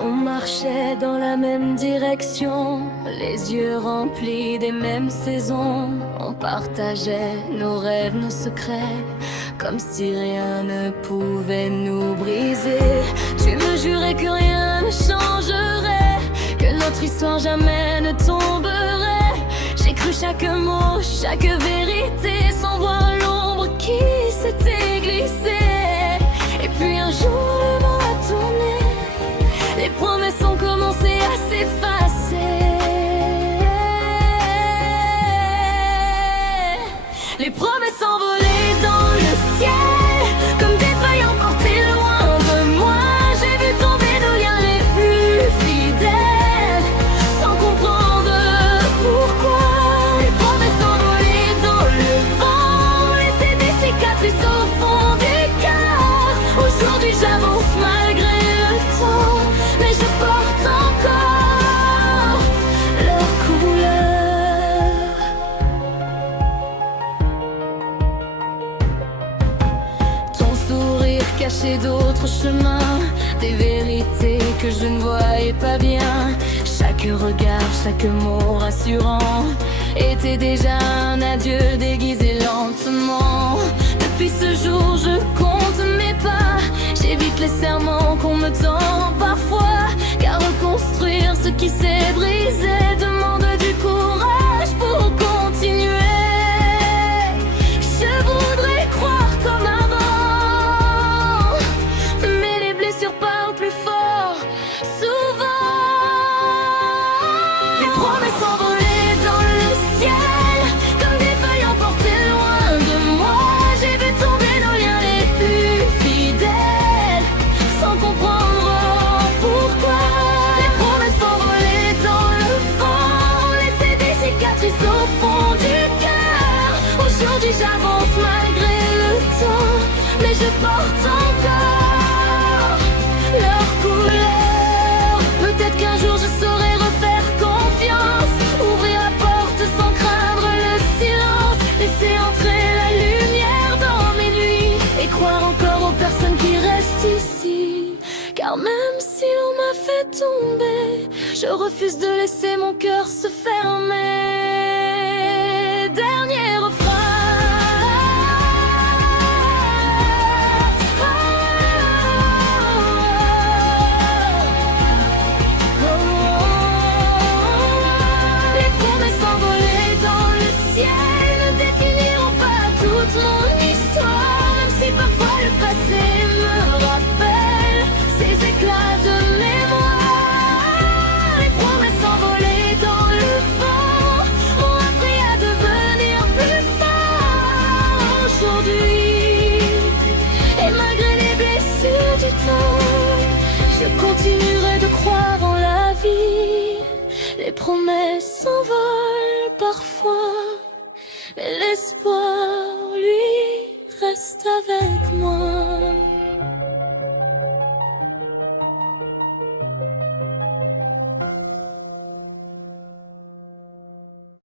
On marchait dans la même direction, les yeux remplis des mêmes saisons. On partageait nos rêves, nos secrets, comme si rien ne pouvait nous briser. Tu me jurais que rien ne changerait, que notre histoire jamais ne tomberait. J'ai cru chaque mot, chaque vérité, sans voir l'ombre qui s'était glissée. Et puis un jour le vent a tourné, les promesses ont commencé à s'effacer. Les promesses envolées dans le ciel, comme des feuilles emportées loin de moi. J'ai vu tomber nos liens les plus fidèles, sans comprendre pourquoi. Les promesses envolées dans le vent, laisser des cicatrices au fond du cœur. Aujourd'hui j'avance malgré le temps, mais je porte encore leur couleur. Ton sourire caché d'autres chemins, des vérités que je ne voyais pas bien. Chaque regard, chaque mot rassurant était déjà un adieu déguisé lentement. Depuis ce jour je compte mes pas, j'évite les serments qu'on me tend parfois, car reconstruire ce qui s'est brisé demande du courage pour continuer. Je voudrais croire comme avant, mais les blessures parlent plus fort, souvent. Les promesses envolées dans le ciel, comme des feuilles emportées loin de moi. J'ai vu tomber nos liens les plus fidèles, sans comprendre pourquoi. Les promesses envolées dans le vent, laisser des cicatrices au fond du cœur. Aujourd'hui j'avance malgré le temps, mais je porte encore leur couleur. Peut-être qu'un jour je saurai refaire confiance, ouvrir la porte sans craindre le silence, laisser entrer la lumière dans mes nuits et croire encore aux personnes qui restent ici. Car même si l'on m'a fait tomber, je refuse de laisser mon cœur se fermer. Dernier refrain. Les promesses envolées dans le ciel ne définiront pas toute mon histoire, même si parfois le passé me rappelle ces éclats de mémoire. Les promesses envolées dans le vent m'ont appris à devenir plus fort aujourd'hui. Et malgré les blessures du temps, je continuerai de croire en la vie. Les promesses s'envolent parfois, mais l'espoir, lui, reste avec moi.